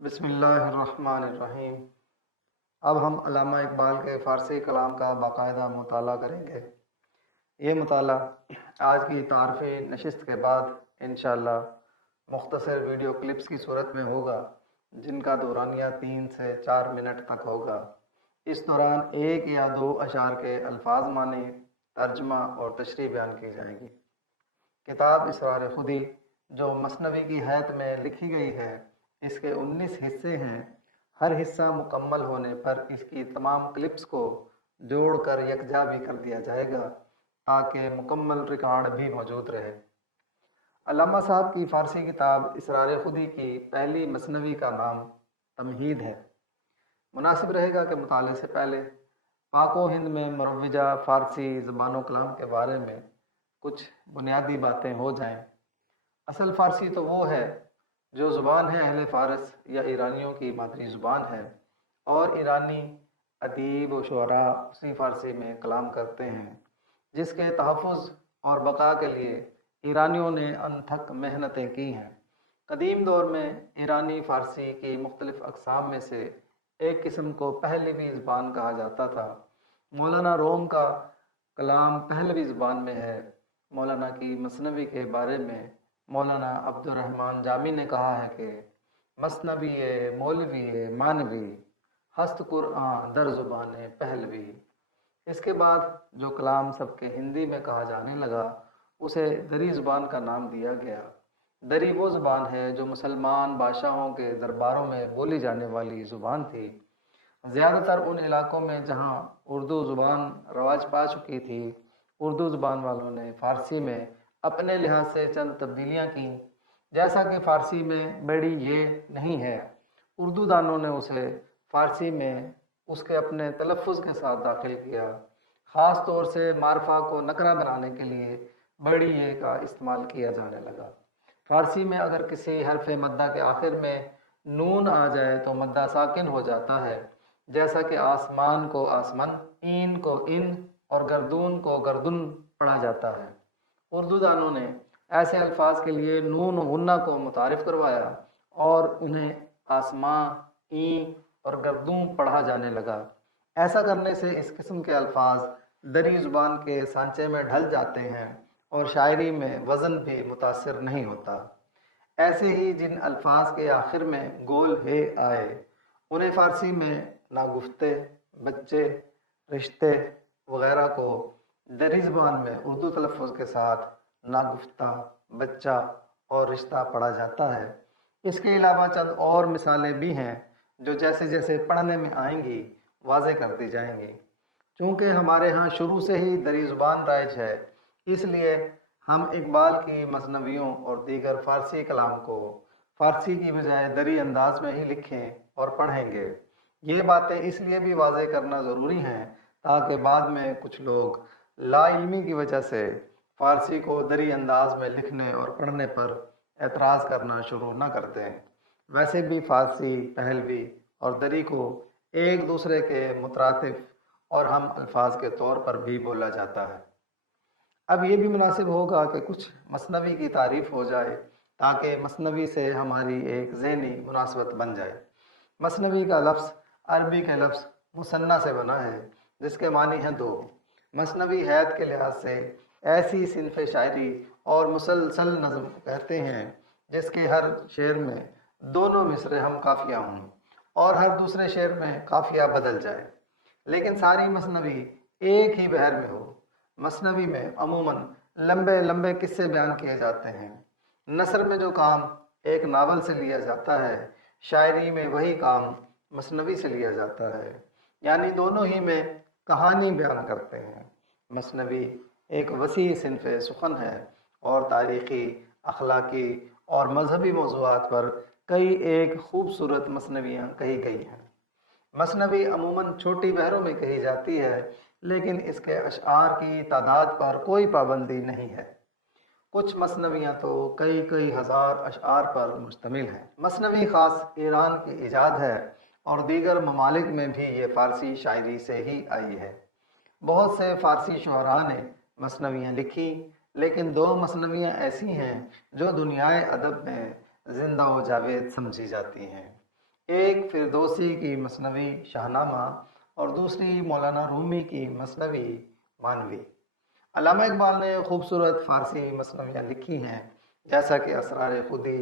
بسم اللہ الرحمن الرحیم۔ اب ہم علامہ اقبال کے فارسی کلام کا باقاعدہ مطالعہ کریں گے۔ یہ مطالعہ آج کی تعارفی نشست کے بعد انشاءاللہ مختصر ویڈیو کلپس کی صورت میں ہوگا، جن کا دورانیہ 3 سے 4 منٹ تک ہوگا۔ اس دوران ایک یا دو اشعار کے الفاظ معنی، ترجمہ اور تشریح بیان کی جائے گی۔ کتاب اسرار خودی جو مثنوی کی حیث میں لکھی گئی ہے، اس کے 19 حصے ہیں۔ ہر حصہ مکمل ہونے پر اس کی تمام کلپس کو جوڑ کر یکجا بھی کر دیا جائے گا تاکہ مکمل ریکارڈ بھی موجود رہے۔ علامہ صاحب کی فارسی کتاب اسرار خودی کی پہلی مثنوی کا نام تمہید ہے۔ مناسب رہے گا کہ مطالعے سے پہلے پاک و ہند میں مروجہ فارسی زبان و کلام کے بارے میں کچھ بنیادی باتیں ہو جائیں۔ اصل فارسی تو وہ ہے جو زبان ہے اہل فارس یا ایرانیوں کی مادری زبان ہے، اور ایرانی ادیب و شعراء اسی فارسی میں کلام کرتے ہیں، جس کے تحفظ اور بقا کے لیے ایرانیوں نے انتھک محنتیں کی ہیں۔ قدیم دور میں ایرانی فارسی کی مختلف اقسام میں سے ایک قسم کو پہلوی زبان کہا جاتا تھا۔ مولانا روم کا کلام پہلوی زبان میں ہے۔ مولانا کی مثنوی کے بارے میں مولانا عبد الرحمن جامی نے کہا ہے کہ مثنوی مولوی مانوی ہست قرآن در زبان پہلوی۔ اس کے بعد جو کلام سب کے ہندی میں کہا جانے لگا اسے دری زبان کا نام دیا گیا۔ دری وہ زبان ہے جو مسلمان بادشاہوں کے درباروں میں بولی جانے والی زبان تھی۔ زیادہ تر ان علاقوں میں جہاں اردو زبان رواج پا چکی تھی، اردو زبان والوں نے فارسی میں اپنے لحاظ سے چند تبدیلیاں کیں، جیسا کہ فارسی میں بڑی یہ نہیں ہے، اردو دانوں نے اسے فارسی میں اس کے اپنے تلفظ کے ساتھ داخل کیا۔ خاص طور سے معرفہ کو نکرہ بنانے کے لیے بڑی یہ کا استعمال کیا جانے لگا۔ فارسی میں اگر کسی حرف مدہ کے آخر میں نون آ جائے تو مدہ ساکن ہو جاتا ہے، جیسا کہ آسمان کو آسمن، این کو ان اور گردون کو گردن پڑھا جاتا ہے۔ اردو دانوں نے ایسے الفاظ کے لیے نون و غنہ کو متعارف کروایا اور انہیں آسماں، این اور گردون پڑھا جانے لگا۔ ایسا کرنے سے اس قسم کے الفاظ دری زبان کے سانچے میں ڈھل جاتے ہیں اور شاعری میں وزن بھی متاثر نہیں ہوتا۔ ایسے ہی جن الفاظ کے آخر میں گول ہے آئے انہیں فارسی میں ناگفتے، بچے، رشتے وغیرہ کو دری زبان میں اردو تلفظ کے ساتھ ناگفتہ، بچہ اور رشتہ پڑھا جاتا ہے۔ اس کے علاوہ چند اور مثالیں بھی ہیں جو جیسے جیسے پڑھنے میں آئیں گی واضح کر دی جائیں گی۔ چونکہ ہمارے ہاں شروع سے ہی دری زبان رائج ہے، اس لیے ہم اقبال کی مثنویوں اور دیگر فارسی کلام کو فارسی کی بجائے دری انداز میں ہی لکھیں اور پڑھیں گے۔ یہ باتیں اس لیے بھی واضح کرنا ضروری ہیں تاکہ بعد میں کچھ لوگ لا علمی کی وجہ سے فارسی کو دری انداز میں لکھنے اور پڑھنے پر اعتراض کرنا شروع نہ کر دیں۔ ویسے بھی فارسی، پہلوی اور دری کو ایک دوسرے کے مترادف اور ہم الفاظ کے طور پر بھی بولا جاتا ہے۔ اب یہ بھی مناسب ہوگا کہ کچھ مثنوی کی تعریف ہو جائے تاکہ مثنوی سے ہماری ایک ذہنی مناسبت بن جائے۔ مثنوی کا لفظ عربی کے لفظ مثنیٰ سے بنا ہے، جس کے معنی ہیں دو۔ مثنوی حیت کے لحاظ سے ایسی صنف شاعری اور مسلسل نظم کہتے ہیں جس کے ہر شعر میں دونوں مصرے ہم قافیہ ہوں اور ہر دوسرے شعر میں قافیہ بدل جائے، لیکن ساری مثنوی ایک ہی بحر میں ہو۔ مثنوی میں عموماً لمبے لمبے قصے بیان کیے جاتے ہیں۔ نثر میں جو کام ایک ناول سے لیا جاتا ہے، شاعری میں وہی کام مثنوی سے لیا جاتا ہے، یعنی دونوں ہی میں کہانی بیان کرتے ہیں۔ مثنوی ایک وسیع صنف سخن ہے اور تاریخی، اخلاقی اور مذہبی موضوعات پر کئی ایک خوبصورت مثنویاں کہی گئی ہیں۔ مثنوی عموماً چھوٹی بحروں میں کہی جاتی ہے، لیکن اس کے اشعار کی تعداد پر کوئی پابندی نہیں ہے۔ کچھ مثنویاں تو کئی کئی ہزار اشعار پر مشتمل ہیں۔ مثنوی خاص ایران کی ایجاد ہے اور دیگر ممالک میں بھی یہ فارسی شاعری سے ہی آئی ہے۔ بہت سے فارسی شعراء نے مثنویاں لکھی، لیکن دو مثنویاں ایسی ہیں جو دنیائے ادب میں زندہ و جاوید سمجھی جاتی ہیں۔ ایک فردوسی کی مثنوی شاہنامہ اور دوسری مولانا رومی کی مثنوی مانوی۔ علامہ اقبال نے خوبصورت فارسی مثنویاں لکھی ہیں، جیسا کہ اسرار خودی،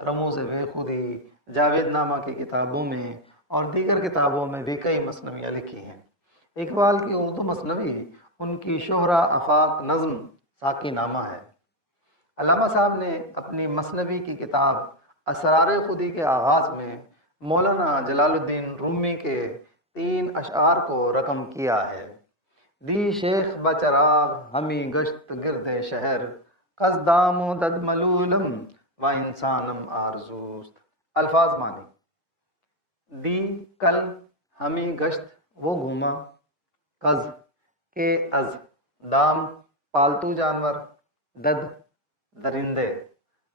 رموز بے خودی، جاوید نامہ کی کتابوں میں اور دیگر کتابوں میں بھی کئی مثنویاں لکھی ہیں۔ اقبال کی اردو مثنوی ان کی شہرہ آفاق نظم ساقی نامہ ہے۔ علامہ صاحب نے اپنی مثنوی کی کتاب اسرار خودی کے آغاز میں مولانا جلال الدین رومی کے 3 اشعار کو رقم کیا ہے۔ دی شیخ بچراغ ہمی گشت گرد شہر، قصدام و دد ملولم و انسانم آرزوست۔ الفاظ مانی: دی کل، ہمی گشت وہ گھوما، قز کے از، دام پالتو جانور، دد درندے،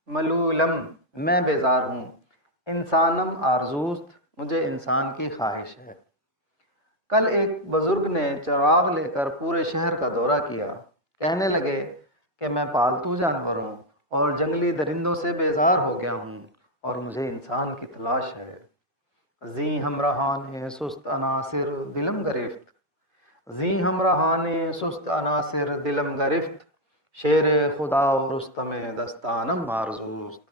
ملولم میں بیزار ہوں، انسانم آرزوست مجھے انسان کی خواہش ہے۔ کل ایک بزرگ نے چراغ لے کر پورے شہر کا دورہ کیا، کہنے لگے کہ میں پالتو جانوروں اور جنگلی درندوں سے بیزار ہو گیا ہوں اور مجھے انسان کی تلاش ہے۔ زی ہمراہان سست عناصر دلم گرفت، زی ہمراہان سست عناصر دلم گرفت، شیر خدا و رستم دستانم آرزوست،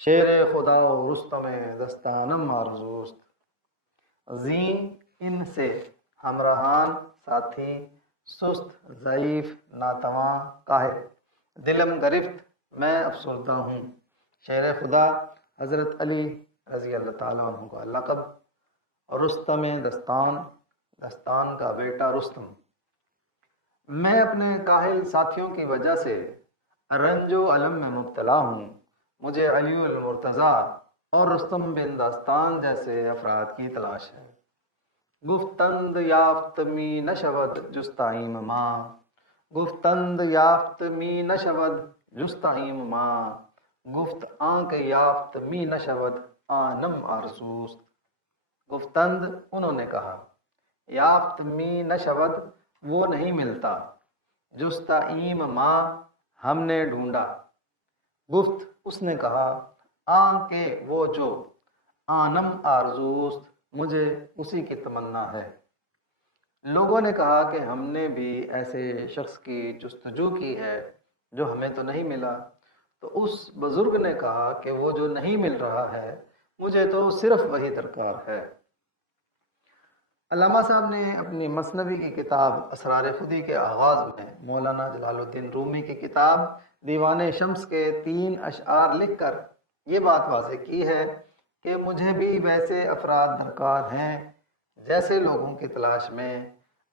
شیر خدا و رستم دستانم آرزوست۔ زی ان سے، ہمراہان ساتھی، سست ضعیف ناتواں کاہل، دلم گرفت میں افسردہ ہوں۔ شیر خدا حضرت علی رضی اللہ تعالیٰ عنہ کا لقب، رستم دستان، دستان کا بیٹا رستم۔ میں اپنے کاہل ساتھیوں کی وجہ سے رنج و الم میں مبتلا ہوں، مجھے علی المرتضیٰ اور رستم بن داستان جیسے افراد کی تلاش ہے۔ گفتند یافت می نشود جستائیم ما، گفتند یافت می نشود جستائیم ما، گفت آنکھ یافت می نشود آنم آرزوست۔ گفتند انہوں نے کہا، یافت می نشود وہ نہیں ملتا، جستائیم ما ہم نے ڈھونڈا، گفت اس نے کہا، آنکھ وہ جو، آنم آرزوست مجھے اسی کی تمنا ہے۔ لوگوں نے کہا کہ ہم نے بھی ایسے شخص کی جستجو کی ہے جو ہمیں تو نہیں ملا، تو اس بزرگ نے کہا کہ وہ جو نہیں مل رہا ہے مجھے تو صرف وہی درکار ہے۔ علامہ صاحب نے اپنی مثنوی کی کتاب اسرار خودی کے آغاز میں مولانا جلال الدین رومی کی کتاب دیوان شمس کے 3 اشعار لکھ کر یہ بات واضح کی ہے کہ مجھے بھی ویسے افراد درکار ہیں جیسے لوگوں کی تلاش میں۔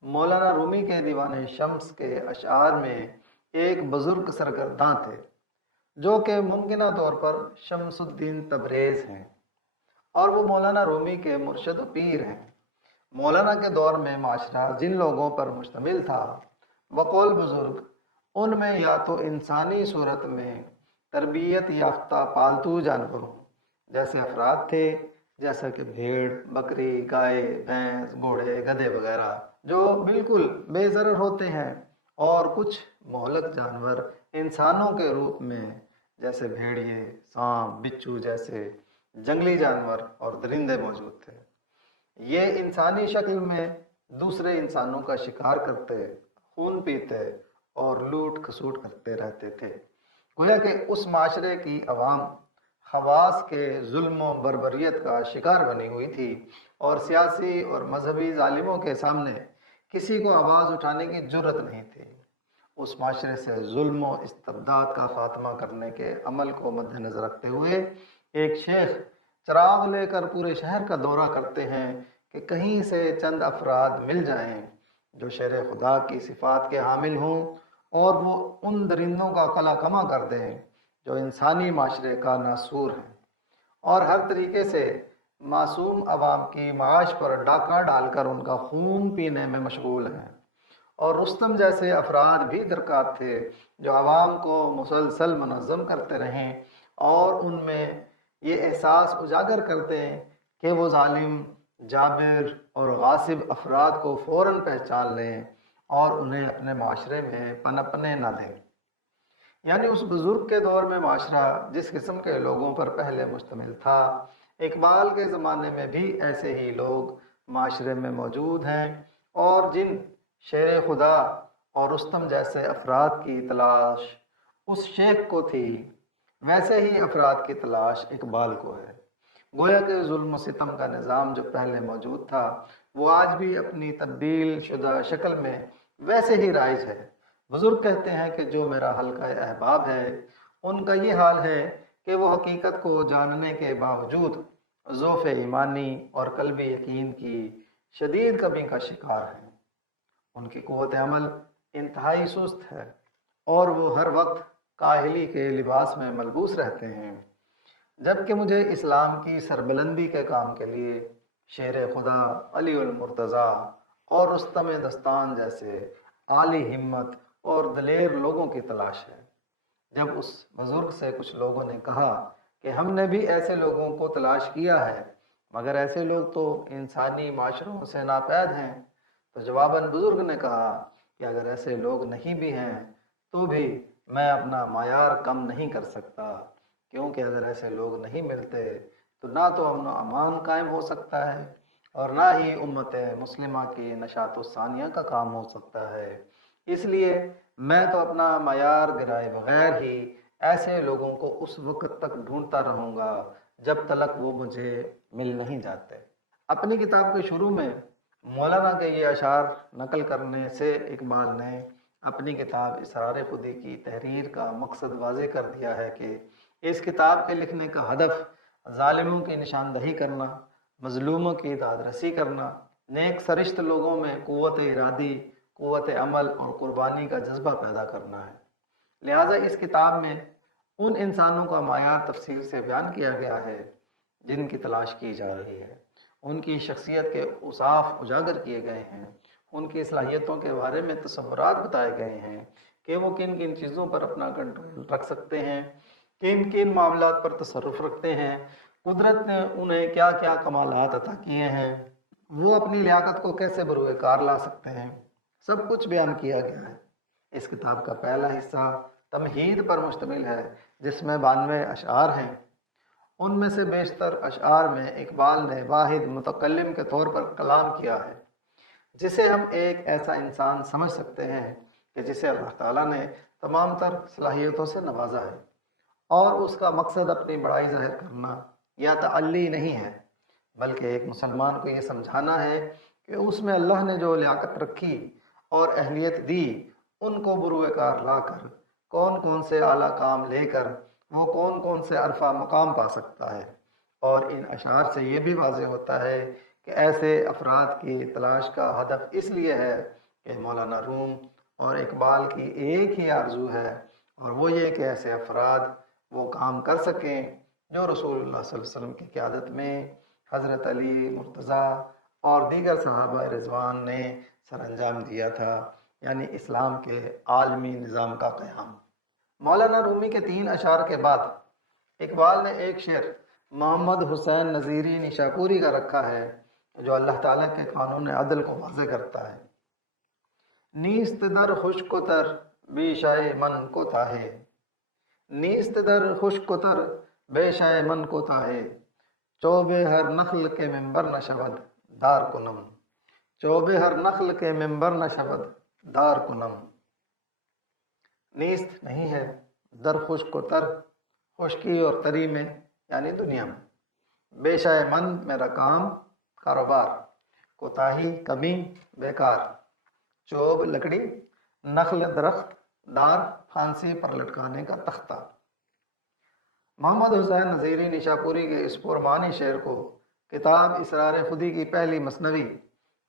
مولانا رومی کے دیوان شمس کے اشعار میں ایک بزرگ سرگرداں تھے جو کہ ممکنہ طور پر شمس الدین تبریز ہیں، اور وہ مولانا رومی کے مرشد و پیر ہیں۔ مولانا کے دور میں معاشرہ جن لوگوں پر مشتمل تھا، بقول بزرگ ان میں یا تو انسانی صورت میں تربیت یافتہ پالتو جانوروں جیسے افراد تھے، جیسا کہ بھیڑ، بکری، گائے، بھینس، گھوڑے، گدھے وغیرہ جو بالکل بے ضرر ہوتے ہیں، اور کچھ مہلک جانور انسانوں کے روپ میں جیسے بھیڑیے، سانپ، بچھو جیسے جنگلی جانور اور درندے موجود تھے۔ یہ انسانی شکل میں دوسرے انسانوں کا شکار کرتے، خون پیتے اور لوٹ کھسوٹ کرتے رہتے تھے، گویا کہ اس معاشرے کی عوام خواص کے ظلم و بربریت کا شکار بنی ہوئی تھی، اور سیاسی اور مذہبی ظالموں کے سامنے کسی کو آواز اٹھانے کی جرت نہیں تھی۔ اس معاشرے سے ظلم و استبداد کا خاتمہ کرنے کے عمل کو مد نظر رکھتے ہوئے ایک شیخ چراغ لے کر پورے شہر کا دورہ کرتے ہیں کہ کہیں سے چند افراد مل جائیں جو شیر خدا کی صفات کے حامل ہوں، اور وہ ان درندوں کا قلع کما کر دیں جو انسانی معاشرے کا ناسور ہیں اور ہر طریقے سے معصوم عوام کی معاش پر ڈاکہ ڈال کر ان کا خون پینے میں مشغول ہیں۔ اور رستم جیسے افراد بھی درکار تھے جو عوام کو مسلسل منظم کرتے رہیں اور ان میں یہ احساس اجاگر کرتے ہیں کہ وہ ظالم، جابر اور غاصب افراد کو فوراً پہچان لیں اور انہیں اپنے معاشرے میں پنپنے نہ دیں۔ یعنی اس بزرگ کے دور میں معاشرہ جس قسم کے لوگوں پر پہلے مشتمل تھا، اقبال کے زمانے میں بھی ایسے ہی لوگ معاشرے میں موجود ہیں، اور جن شیر خدا اور رستم جیسے افراد کی تلاش اس شیخ کو تھی، ویسے ہی افراد کی تلاش اقبال کو ہے۔ گویا کہ ظلم و ستم کا نظام جو پہلے موجود تھا وہ آج بھی اپنی تبدیل شدہ شکل میں ویسے ہی رائج ہے۔ بزرگ کہتے ہیں کہ جو میرا حلقہ احباب ہے، ان کا یہ حال ہے کہ وہ حقیقت کو جاننے کے باوجود ضعف ایمانی اور قلبی یقین کی شدید کمی کا شکار ہیں۔ ان کی قوت عمل انتہائی سست ہے، اور وہ ہر وقت کاہلی کے لباس میں ملبوس رہتے ہیں، جبکہ مجھے اسلام کی سربلندی کے کام کے لیے شیر خدا، علی المرتضیٰ اور رستم دستان جیسے عالی ہمت اور دلیر لوگوں کی تلاش ہے۔ جب اس بزرگ سے کچھ لوگوں نے کہا کہ ہم نے بھی ایسے لوگوں کو تلاش کیا ہے، مگر ایسے لوگ تو انسانی معاشروں سے ناپید ہیں، تو جواباً بزرگ نے کہا کہ اگر ایسے لوگ نہیں بھی ہیں تو بھی میں اپنا معیار کم نہیں کر سکتا، کیونکہ اگر ایسے لوگ نہیں ملتے تو نہ تو امن و امان قائم ہو سکتا ہے اور نہ ہی امت مسلمہ کی نشاط و ثانیہ کا کام ہو سکتا ہے۔ اس لیے میں تو اپنا معیار گرائے بغیر ہی ایسے لوگوں کو اس وقت تک ڈھونڈتا رہوں گا جب تک وہ مجھے مل نہیں جاتے۔ اپنی کتاب کے شروع میں مولانا کے یہ اشعار نقل کرنے سے اقبال نے اپنی کتاب اسرار خودی کی تحریر کا مقصد واضح کر دیا ہے کہ اس کتاب کے لکھنے کا ہدف ظالموں کی نشاندہی کرنا، مظلوموں کی داد رسی کرنا، نیک سرشت لوگوں میں قوت ارادی، قوت عمل اور قربانی کا جذبہ پیدا کرنا ہے۔ لہٰذا اس کتاب میں ان انسانوں کا معیار تفصیل سے بیان کیا گیا ہے جن کی تلاش کی جا رہی ہے، ان کی شخصیت کے اوصاف اجاگر کیے گئے ہیں، ان کی صلاحیتوں کے بارے میں تصورات بتائے گئے ہیں کہ وہ کن کن چیزوں پر اپنا کنٹرول رکھ سکتے ہیں، کن کن معاملات پر تصرف رکھتے ہیں، قدرت نے انہیں کیا کیا کمالات عطا کیے ہیں، وہ اپنی لیاقت کو کیسے بروئے کار لا سکتے ہیں، سب کچھ بیان کیا گیا ہے۔ اس کتاب کا پہلا حصہ تمہید پر مشتمل ہے، جس میں 92 اشعار ہیں۔ ان میں سے بیشتر اشعار میں اقبال نے واحد متکلم کے طور پر کلام کیا ہے، جسے ہم ایک ایسا انسان سمجھ سکتے ہیں کہ جسے اللہ تعالیٰ نے تمام تر صلاحیتوں سے نوازا ہے، اور اس کا مقصد اپنی بڑائی ظاہر کرنا یا تعلی نہیں ہے، بلکہ ایک مسلمان کو یہ سمجھانا ہے کہ اس میں اللہ نے جو لیاقت رکھی اور اہلیت دی، ان کو بروئے کار لا کر کون کون سے اعلیٰ کام لے کر وہ کون کون سے عرفہ مقام پا سکتا ہے۔ اور ان اشعار سے یہ بھی واضح ہوتا ہے کہ ایسے افراد کی تلاش کا ہدف اس لیے ہے کہ مولانا روم اور اقبال کی ایک ہی آرزو ہے، اور وہ یہ کہ ایسے افراد وہ کام کر سکیں جو رسول اللہ صلی اللہ علیہ وسلم کی قیادت میں حضرت علی مرتضیٰ اور دیگر صحابہ رضوان نے سر انجام دیا تھا، یعنی اسلام کے عالمی نظام کا قیام۔ مولانا رومی کے 3 اشعار کے بعد اقبال نے ایک شعر محمد حسین نظیری نیشاپوری کا رکھا ہے، جو اللہ تعالیٰ کے قانون عدل کو واضح کرتا ہے۔ نیست در خشک و تر بیشائے من کو تاہے، نیست در خشک و تر بیشائے من کو تاہے، چوبے ہر نخل کے ممبر نشود دار کنم، چوبے ہر نخل کے ممبر نشود دار کنم۔ نیست نہیں ہے، در خشک و تر، خشکی اور تری میں یعنی دنیا میں، بیشائے من میرا کام کاروبار، کوتاہی کمی بیکار، چوب لکڑی، نخل درخت، دار پھانسی پر لٹکانے کا تختہ۔ محمد حسین نظیری نیشاپوری کے اس پرمعنی شعر کو کتاب اسرار خودی کی پہلی مثنوی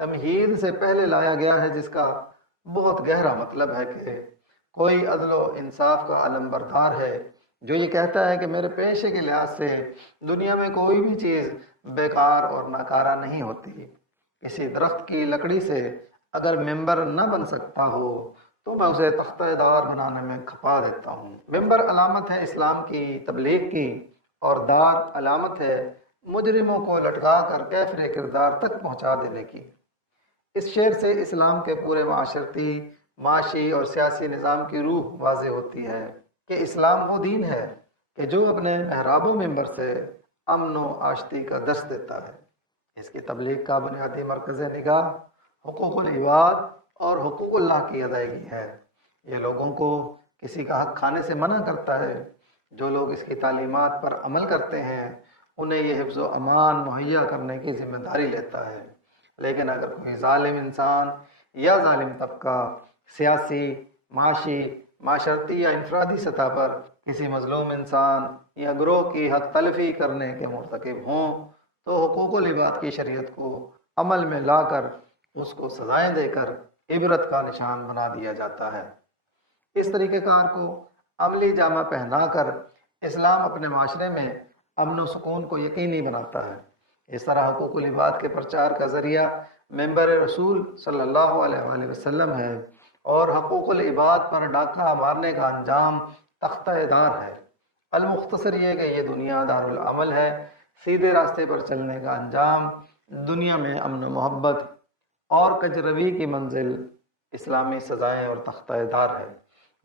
تمہید سے پہلے لایا گیا ہے، جس کا بہت گہرا مطلب ہے کہ کوئی عدل و انصاف کا علم بردار ہے جو یہ کہتا ہے کہ میرے پیشے کے لحاظ سے دنیا میں کوئی بھی چیز بیکار اور ناکارہ نہیں ہوتی۔ کسی درخت کی لکڑی سے اگر ممبر نہ بن سکتا ہو تو میں اسے تختہ دار بنانے میں کھپا دیتا ہوں۔ ممبر علامت ہے اسلام کی تبلیغ کی، اور دار علامت ہے مجرموں کو لٹکا کر کیفر کردار تک پہنچا دینے کی۔ اس شعر سے اسلام کے پورے معاشرتی، معاشی اور سیاسی نظام کی روح واضح ہوتی ہے کہ اسلام وہ دین ہے کہ جو اپنے محراب و منبر سے امن و آشتی کا درس دیتا ہے۔ اس کی تبلیغ کا بنیادی مرکز نگاہ حقوق العباد اور حقوق اللہ کی ادائیگی ہے۔ یہ لوگوں کو کسی کا حق کھانے سے منع کرتا ہے۔ جو لوگ اس کی تعلیمات پر عمل کرتے ہیں انہیں یہ حفظ و امان مہیا کرنے کی ذمہ داری لیتا ہے۔ لیکن اگر کوئی ظالم انسان یا ظالم طبقہ سیاسی، معاشی، معاشرتی یا انفرادی سطح پر کسی مظلوم انسان یا گروہ کی حق تلفی کرنے کے مرتکب ہوں تو حقوق العباد کی شریعت کو عمل میں لا کر اس کو سزائیں دے کر عبرت کا نشان بنا دیا جاتا ہے۔ اس طریقہ کار کو عملی جامہ پہنا کر اسلام اپنے معاشرے میں امن و سکون کو یقینی بناتا ہے۔ اس طرح حقوق العباد کے پرچار کا ذریعہ ممبر رسول صلی اللہ علیہ وآلہ وسلم ہے، اور حقوق العباد پر ڈاکہ مارنے کا انجام تختہ دار ہے۔ المختصر یہ کہ یہ دنیا دار العمل ہے، سیدھے راستے پر چلنے کا انجام دنیا میں امن و محبت اور کجروی کی منزل اسلامی سزائیں اور تختہ دار ہے۔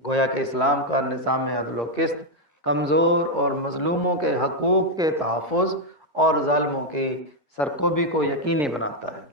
گویا کہ اسلام کا نظام عدل و قسط کمزور اور مظلوموں کے حقوق کے تحفظ اور ظالموں کی سرکوبی کو یقینی بناتا ہے۔